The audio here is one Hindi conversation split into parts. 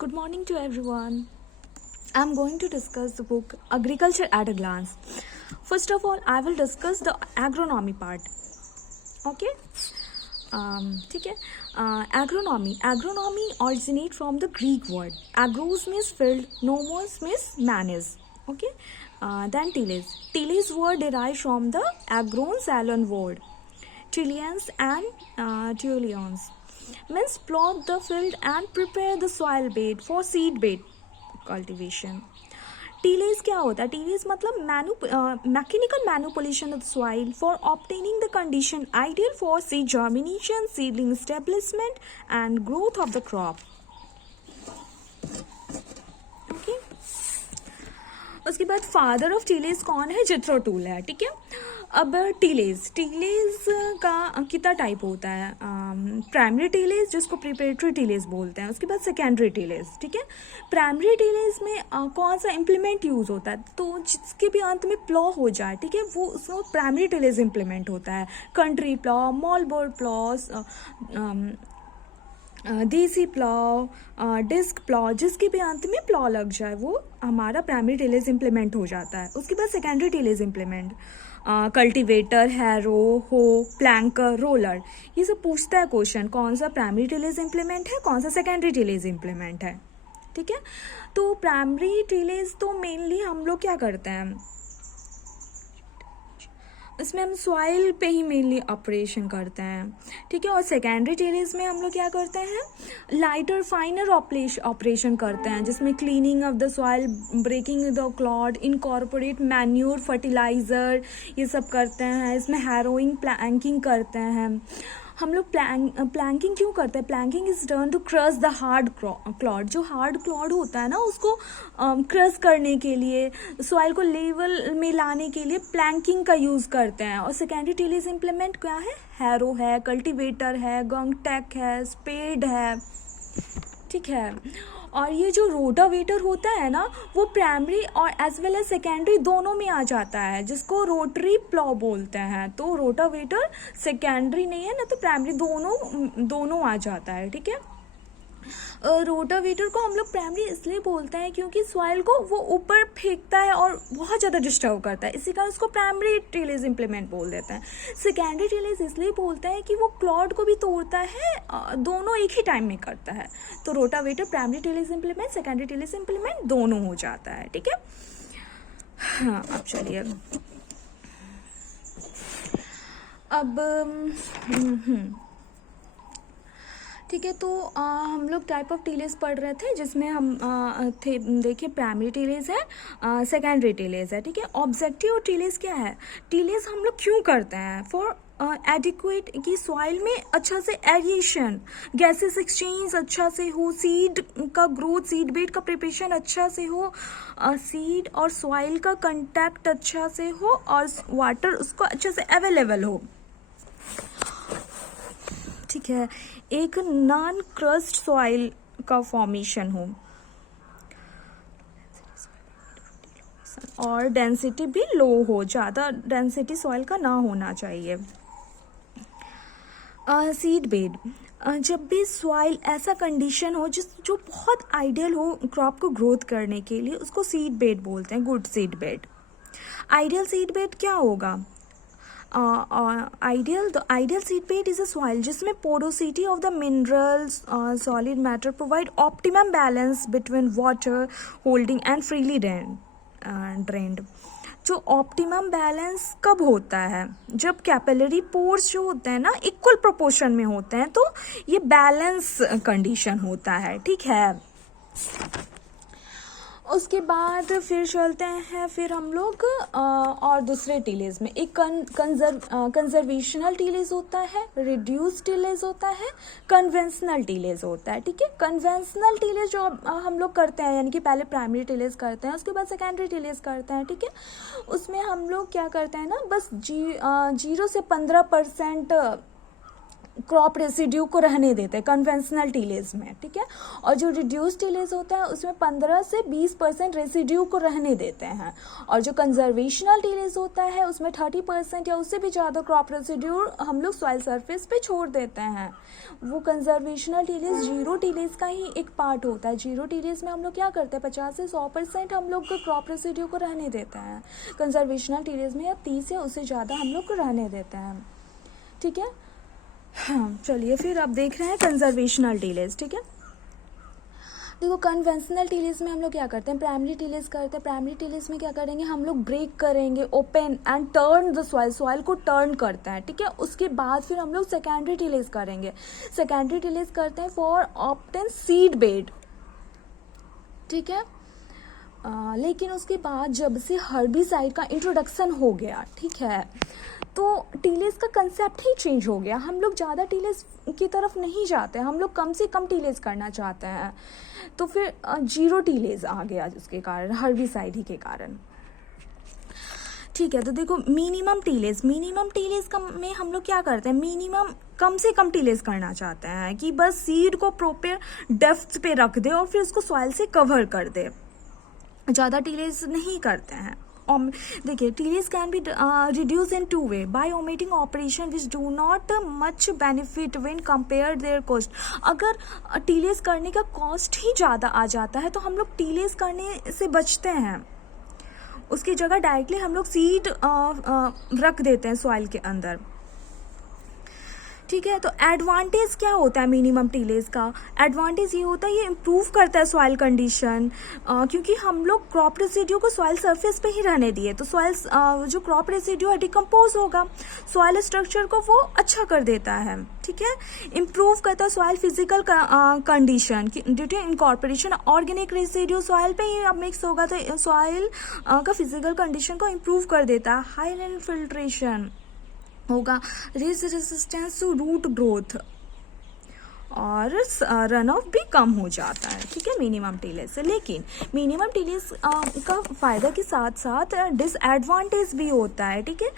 Good morning to everyone. I'm going to discuss the book Agriculture at a Glance. First of all, I will discuss the agronomy part. Okay? ठीक है. Agronomy originate from the Greek word. Agros means field, nomos means manage. Okay? Then teles. Teles word derived from the agrons word. Trillions and trillions means plow the field and prepare the soil bed for seed bed cultivation. Tillage क्या होता है? टीलेज मतलब mechanical manipulation of soil for obtaining the condition ideal for seed germination, seedling establishment and growth of the crop. Okay. उसके बाद फादर ऑफ टीलेज कौन है? जिथ्रो टूल है. ठीक है. अब टीलेज का कितना टाइप होता है? प्राइमरी टीलेज जिसको प्रिपरेटरी टीलेज बोलते हैं. उसके बाद सेकेंडरी टीलेज. ठीक है. प्राइमरी टीलेज में कौन सा इम्प्लीमेंट यूज होता है? तो जिसके भी अंत में प्लॉ हो जाए, ठीक है, वो उसको प्राइमरी टीलेज इम्प्लीमेंट होता है. कंट्री प्लॉ, मॉलबोर्ड प्लॉस, देसी प्लॉ, डिस्क प्लॉ, जिसके भी अंत में प्लॉ लग जाए वो हमारा प्राइमरी टीलेज इम्प्लीमेंट हो जाता है. उसके बाद secondary tillage implement cultivator, harrow, हो, प्लैंकर, रोलर. ये सब पूछता है क्वेश्चन, कौन सा प्राइमरी टीलेज इम्प्लीमेंट है, कौन सा सेकेंडरी टीलेज इम्प्लीमेंट है. ठीक है. तो प्राइमरी टीलेज तो मेनली हम लोग क्या करते हैं, इसमें हम सॉइल पे ही मेनली ऑपरेशन करते हैं. ठीक है. और सेकेंडरी टीलेज में हम लोग क्या करते हैं, लाइटर फाइनर ऑपरेशन करते हैं, जिसमें cleaning of the soil, breaking the clod, incorporate manure, fertiliser, ये सब करते हैं. इसमें हैरोइंग, प्लैंकिंग करते हैं. हम लोग प्लैंकिंग क्यों करते हैं? Planking is done to crush the hard clod. जो हार्ड क्लॉड होता है ना, उसको क्रश करने के लिए, सॉइल को लेवल में लाने के लिए प्लैंकिंग का यूज़ करते हैं. और सेकेंडरी टीलेज इम्प्लीमेंट क्या है? हैरो है, कल्टीवेटर है, गंगटेक है, स्पेड है. ठीक है. और ये जो रोटावेटर होता है ना, वो प्राइमरी और एज वेल एज सेकेंडरी दोनों में आ जाता है, जिसको रोटरी प्लॉ बोलते हैं. तो रोटावेटर सेकेंडरी नहीं है ना, तो प्राइमरी दोनों आ जाता है. ठीक है. रोटावेटर को हम लोग प्राइमरी इसलिए बोलते हैं क्योंकि सॉइल को वो ऊपर फेंकता है और बहुत ज़्यादा डिस्टर्ब करता है, इसी कारण उसको प्राइमरी टीलेज इम्प्लीमेंट बोल देते हैं. सेकेंडरी टीलेज इसलिए बोलते हैं कि वो क्लॉड को भी तोड़ता है, दोनों एक ही टाइम में करता है. तो rotavator primary tillage implement, secondary tillage implement दोनों हो जाता है. ठीक है. हाँ, अब चलिए अब ठीक है. तो हम लोग टाइप ऑफ टीलेज पढ़ रहे थे, जिसमें हम थे, देखिए, प्राइमरी टीलेज है, सेकेंडरी टीलेज है. ठीक है. ऑब्जेक्टिव टीलेज क्या है? टीलेज हम लोग क्यों करते हैं? फॉर एडिक्वेट की सॉइल में अच्छा से एरिएशन, गैसेस एक्सचेंज अच्छा से हो, सीड का ग्रोथ, सीड बेड का प्रिपरेशन अच्छा से हो, सीड और सॉइल का कंटैक्ट अच्छा से हो, और वाटर उसको अच्छे से अवेलेबल हो. ठीक है. एक नॉन क्रस्ट सॉइल का फॉर्मेशन हो, और डेंसिटी भी लो हो, ज़्यादा डेंसिटी सॉइल का ना होना चाहिए. सीड बेड, जब भी सॉइल ऐसा कंडीशन हो जो बहुत आइडियल हो क्रॉप को ग्रोथ करने के लिए, उसको सीड बेड बोलते हैं. Good seed bed. Ideal seed bed क्या होगा? Ideal seed bed is a soil जिसमें porosity of the minerals, solid matter provide optimum balance between water holding and freely drained. जो ऑप्टिमम बैलेंस कब होता है? जब कैपिलरी पोर्स जो होते हैं ना, इक्वल प्रोपोर्शन में होते हैं, तो ये बैलेंस कंडीशन होता है. ठीक है. उसके बाद फिर चलते हैं, फिर हम लोग और दूसरे टीलेज में. एक कंजर्वेशनल टीलेज होता है, रिड्यूस टीलेज होता है, कन्वेंशनल टीलेज होता है. ठीक है. कन्वेंशनल टीलेज जो हम लोग करते हैं, यानी कि पहले प्राइमरी टीलेज करते हैं, उसके बाद सेकेंडरी टीलेज करते हैं. ठीक है. उसमें हम लोग क्या करते हैं ना, बस 0 से 15% क्रॉप रेसिड्यू को रहने देते हैं कन्वेंशनल टीलेज में, ठीक है। और जो रिड्यूस टीलेज होता है उसमें 15 से 20% रेसिड्यू को रहने देते हैं। और जो कंजर्वेशनल टीलेज होता है उसमें 30% या उससे भी ज़्यादा क्रॉप रेसिड्यू हम लोग सॉइल सरफेस पे छोड़ देते हैं। वो कंजर्वेशनल टीलेज जीरो टीलेज का ही एक पार्ट होता है। जीरो टीलेज में हम लोग क्या करते हैं, 50 से 100% हम लोग क्रॉप रेसिड्यू को रहने देते हैं। कंजर्वेशनल टीलेज में या 30 या उससे ज़्यादा हम लोग को रहने देते हैं, ठीक है। हाँ, चलिए फिर अब देख रहे हैं कंजर्वेशनल टीलेज, ठीक है। देखो कन्वेंशनल टीलेज में हम लोग क्या करते हैं, प्राइमरी टीलेज करते हैं। प्राइमरी टीलेज में क्या करेंगे, हम लोग ब्रेक करेंगे, open and turn the soil, soil को टर्न करते हैं, ठीक है। उसके बाद फिर हम लोग सेकेंडरी टीलेज करेंगे। सेकेंडरी टीलेज करते हैं फॉर ऑब्टेन सीड बेड, ठीक है। लेकिन उसके बाद जब से हर्बिसाइड का इंट्रोडक्शन हो गया, ठीक है, तो टीलेज का कंसेप्ट ही चेंज हो गया। हम लोग ज़्यादा टीलेज की तरफ नहीं जाते, हम लोग कम से कम टीलेज करना चाहते हैं। तो फिर जीरो टीलेज आ गया जिसके कारण, हर्बिसाइड ही के कारण, ठीक है। तो देखो मिनिमम टीलेज में हम लोग क्या करते हैं, मिनिमम कम से कम टीलेज करना चाहते हैं कि बस सीड को प्रॉपर डेप्थ पे रख दे और फिर उसको सॉइल से कवर कर दे, ज़्यादा टीलेज नहीं करते हैं। देखिए tillage can be reduce in 2 way, by omitting operation which do not much benefit when compare their cost. अगर टीलेज करने का कॉस्ट ही ज़्यादा आ जाता है तो हम लोग टीलेज करने से बचते हैं, उसकी जगह डायरेक्टली हम लोग सीड रख देते हैं सॉइल के अंदर, ठीक है। तो एडवांटेज क्या होता है मिनिमम टीलेज का, एडवांटेज ये होता है ये इम्प्रूव करता है सॉइल कंडीशन, क्योंकि हम लोग क्रॉप रेसिड्यू को सॉइल सरफेस पे ही रहने दिए तो सॉइल जो क्रॉप रेसिड्यू है डिकम्पोज होगा, सॉइल स्ट्रक्चर को वो अच्छा कर देता है, ठीक है। इम्प्रूव करता है soil physical condition due to incorporation organic residue soil पे ही अब मिक्स होगा तो सॉइल का फिजिकल कंडीशन को इम्प्रूव कर देता है। हाई इन्फिल्ट्रेशन होगा, रेजिस्टेंस टू रूट ग्रोथ और रन ऑफ भी कम हो जाता है, ठीक है, मिनिमम टीलेज से। लेकिन मिनिमम टीलेज का फायदा के साथ साथ डिसएडवांटेज भी होता है, ठीक है।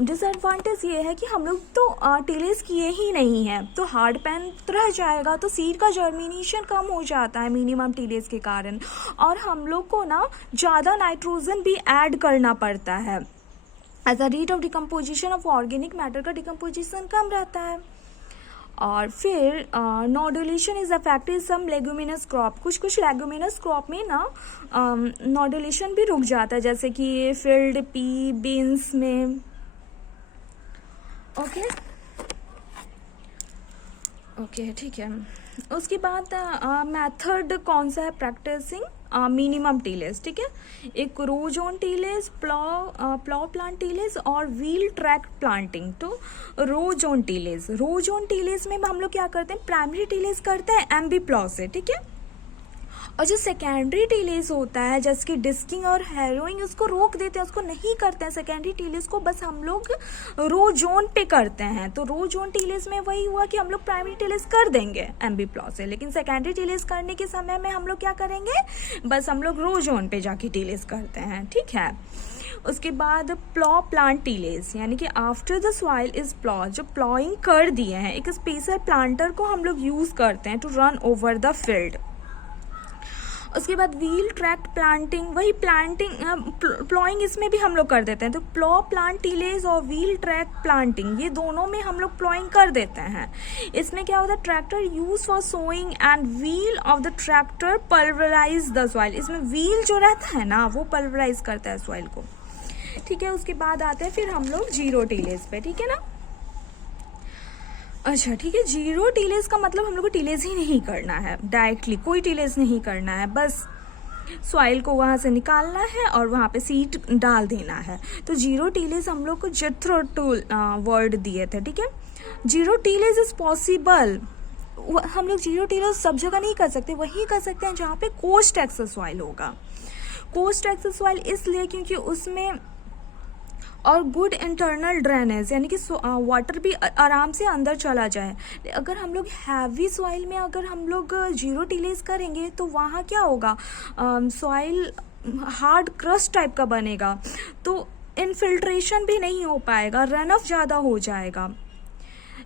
डिसएडवांटेज ये है कि हम लोग तो टीलेज किए ही नहीं है तो हार्ड पैन रह जाएगा, तो सीड का जर्मिनेशन कम हो जाता है मिनिमम टीलेज के कारण, और हम लोग को ना ज़्यादा नाइट्रोजन भी ऐड करना पड़ता है। As a rate of decomposition of organic matter का डिकम्पोजिशन कम रहता है। और फिर nodulation is affected some leguminous crop, कुछ लेगुमिनस क्रॉप में ना नोडुलेशन भी रुक जाता है, जैसे कि फील्ड पी बीन्स में, ओके ठीक है। उसके बाद मेथड कौन सा है प्रैक्टिसिंग मिनिमम टीलेज, ठीक है। एक row zone tillage, plough plant tillage और व्हील ट्रैक प्लांटिंग। तो रो जोन टीलेज में हम लोग क्या करते हैं, प्राइमरी टीलेज करते हैं एमबी प्लॉ से, ठीक है। और जो सेकेंडरी टीलेज होता है जैसे कि डिस्किंग और हैरोइंग, उसको रोक देते हैं, उसको नहीं करते हैं सेकेंडरी टीलेज को, बस हम लोग रो जोन पे करते हैं। तो रो जोन टीलेज में वही हुआ कि हम लोग प्राइमरी टीलेज कर देंगे एमबी प्लॉ से, लेकिन सेकेंडरी टीलेज करने के समय में हम लोग क्या करेंगे, बस हम लोग रो जोन पे जाके टीलेज करते हैं, ठीक है। उसके बाद प्लॉ प्लांट टीलेज, यानी कि after the soil is plough, जो प्लॉइंग कर दिए हैं एक स्पेशल प्लांटर को हम लोग यूज करते हैं to run over the field. उसके बाद व्हील ट्रैक प्लांटिंग, वही प्लॉइंग इसमें भी हम लोग कर देते हैं। तो प्लॉ प्लांट टीलेज और व्हील ट्रैक प्लांटिंग ये दोनों में हम लोग प्लॉइंग कर देते हैं। इसमें क्या होता है, tractor use for sowing and wheel of the tractor pulverise the soil, इसमें व्हील जो रहता है ना वो पल्वराइज करता है सॉइल को, ठीक है। उसके बाद आते हैं फिर हम लोग जीरो टीलेज पे, ठीक है ना। अच्छा ठीक है, जीरो टीलेज का मतलब हम लोग को टीलेज ही नहीं करना है, डायरेक्टली कोई टीलेज नहीं करना है, बस सॉइल को वहाँ से निकालना है और वहाँ पे सीड डाल देना है। तो जीरो टीलेज हम लोग को जेथरो टूल वर्ड दिए थे, ठीक है। जीरो टीलेज इज पॉसिबल, हम लोग जीरो टीलेज सब जगह नहीं कर सकते, वही कर सकते हैं जहाँ पे कोस्ट एक्सेस सॉइल होगा। कोस्ट एक्सेस सॉइल इसलिए क्योंकि उसमें और गुड इंटरनल ड्रेनेज, यानी कि वाटर भी आराम से अंदर चला जाए। अगर हम लोग हैवी सॉइल में अगर हम लोग जीरो टीलेज करेंगे तो वहाँ क्या होगा, सॉइल हार्ड क्रस्ट टाइप का बनेगा, तो इनफिल्ट्रेशन भी नहीं हो पाएगा, रन ऑफ ज़्यादा हो जाएगा।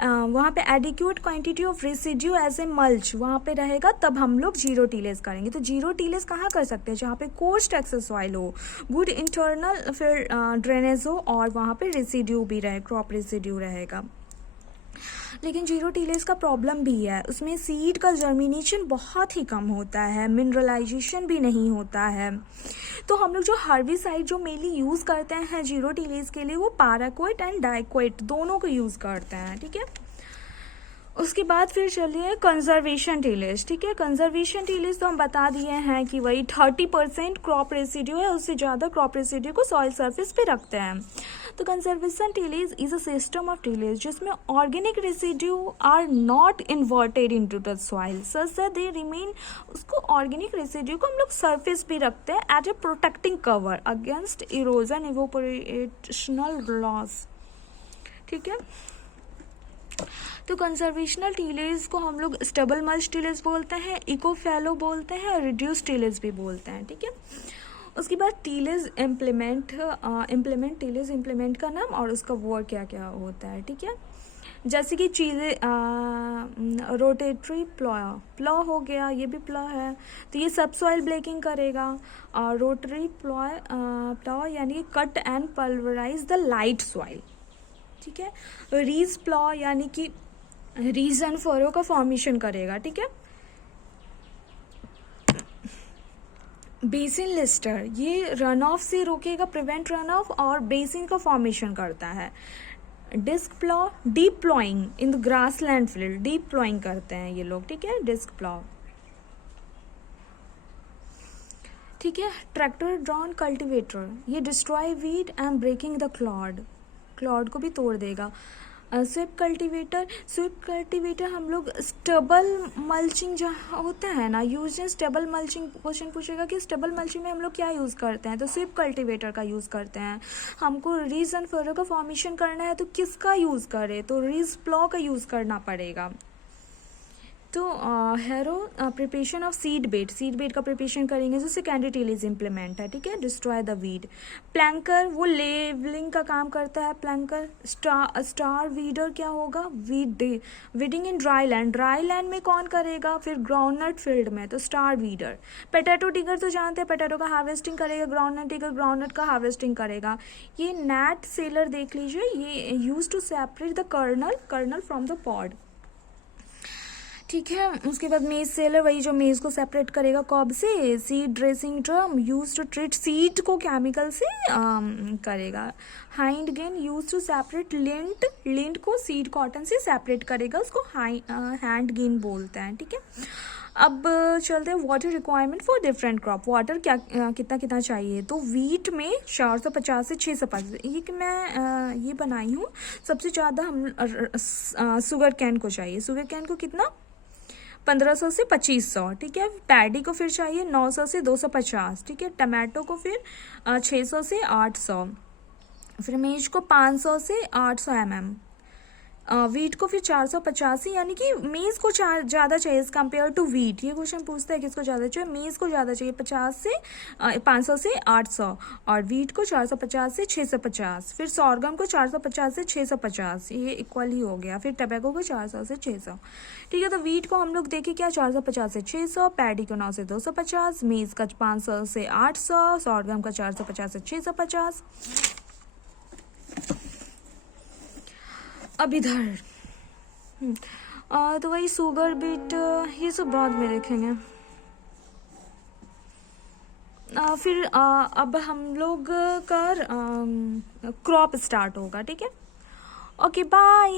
वहाँ पे adequate quantity of residue as a mulch वहाँ पे रहेगा, तब हम लोग जीरो टीलेज करेंगे। तो जीरो टीलेज कहाँ कर सकते हैं? जहाँ पे कोर्स टेक्सस सॉइल हो, गुड इंटरनल फिर ड्रेनेज हो और वहाँ पे रेसिड्यू भी रहे, क्रॉप रेसिड्यू रहेगा। लेकिन जीरो टीलेज का प्रॉब्लम भी है, उसमें सीड का जर्मिनेशन बहुत ही कम होता है, मिनरलाइजेशन भी नहीं होता है। तो हम लोग जो हर्बिसाइड जो मेनली यूज़ करते हैं जीरो टीलेज के लिए, वो पैराक्विट एंड डाइक्विट दोनों को यूज़ करते हैं, ठीक है। उसके बाद फिर चलिए कंजर्वेशन टीलेज, ठीक है। कंजर्वेशन टीलेज तो हम बता दिए हैं कि वही 30% क्रॉप रेसिड्यू है, उससे ज़्यादा क्रॉप रेसिड्यू को सॉइल सरफेस पे रखते हैं। तो conservation tillage is a system of tillage जिसमें organic residue are not inverted into the soil such that they remain. उसको ऑर्गेनिक रेसिड्यू को हम लोग सरफेस पे रखते हैं as a protecting cover against erosion evaporational loss, ठीक है। तो कंजर्वेशनल टीलेज को हम लोग स्टेबल मल्च टीलेज बोलते हैं, इको फैलो बोलते हैं और रिड्यूस टीलेज भी बोलते हैं, ठीक है। उसके बाद टीलेज इम्प्लीमेंट टीलेज इम्प्लीमेंट का नाम और उसका वर्क क्या क्या होता है, ठीक है। जैसे कि चीज़ें रोटेटरी प्लॉ हो गया, ये भी प्लॉ है, तो ये सब सॉइल ब्लेकिंग करेगा। और रोटरी प्लॉ यानी cut and pulverise the light soil, ठीक है। रीज प्लॉ यानी कि रीजन फरो का फॉर्मेशन करेगा, ठीक है। बेसिन लिस्टर ये रन ऑफ से रोकेगा, प्रिवेंट रन ऑफ और बेसिन का फॉर्मेशन करता है। Disc plough deep ploughing in the grass land field, deep ploughing करते हैं ये लोग, ठीक है। डिस्क प्लॉ, ठीक है। ट्रैक्टर ड्रॉन कल्टिवेटर ये destroy weed and breaking the clod को भी तोड़ देगा। स्विप कल्टीवेटर हम लोग स्टेबल मल्चिंग जहाँ होता है ना, use in stable mulching. Question पूछेगा कि स्टेबल मल्चिंग में हम लोग क्या यूज़ करते हैं, तो स्विप कल्टीवेटर का यूज़ करते हैं। हमको रीज एंड फरो का फॉर्मेशन करना है तो किसका यूज़ करें, तो रीज प्लॉ का यूज़ करना पड़ेगा। तो harrow preparation of seed bed का प्रिपरेशन करेंगे जो सेकेंडरी टीलेज इम्प्लीमेंट है, ठीक है। Destroy the weed. प्लैंकर वो लेवलिंग का काम करता है। प्लैंकर स्टार वीडर क्या होगा, वीडिंग इन ड्राई लैंड में कौन करेगा, फिर ग्राउंडनट फील्ड में, तो स्टार वीडर। पोटैटो टिगर तो जानते हैं, पोटैटो का हार्वेस्टिंग करेगा। ग्राउंडनट टिगर ग्राउंडनट का हार्वेस्टिंग करेगा। ये नैट सेलर देख लीजिए, ये use to separate the kernel from the pod, ठीक है। उसके बाद मेज सेलर वही जो मेज को सेपरेट करेगा कॉब से। Seed dressing drum use to treat seed को केमिकल से करेगा। Hand gin use to separate lint को सीड कॉटन से सेपरेट करेगा, उसको हैंड गेन बोलते हैं, ठीक है। अब चलते हैं water requirement for different crop. Water क्या कितना चाहिए, तो वीट में 450 से 650, ये मैं ये बनाई हूँ। सबसे ज़्यादा हम शुगर कैन को चाहिए। शुगर कैन को कितना, 1500 से 2500, ठीक है। पैडी को फिर चाहिए 900 से 250, ठीक है। टमाटो को फिर 600 से 800, फिर मेज को 500 से 800 mm। वीट को फिर 485, यानी कि मेज को ज़्यादा चाहिए एज कम्पेयर टू वीट। ये क्वेश्चन पूछता है किसको ज़्यादा चाहिए, मेज को ज़्यादा चाहिए 500 से 800, और वीट को 450 से 650, फिर सॉर्गम को 450 से 650, ये इक्वल ही हो गया। फिर टबैको को 400 से 600, ठीक है। तो वीट को हम लोग देखें क्या, 450 से 600, पैडी को 9 से 250, मेज का 500 से 800, सॉर्गम का 450 से 650। अब इधर तो वही शुगर बीट ये सब बाद में देखेंगे। फिर अब हम लोग का क्रॉप स्टार्ट होगा, ठीक है। Okay bye.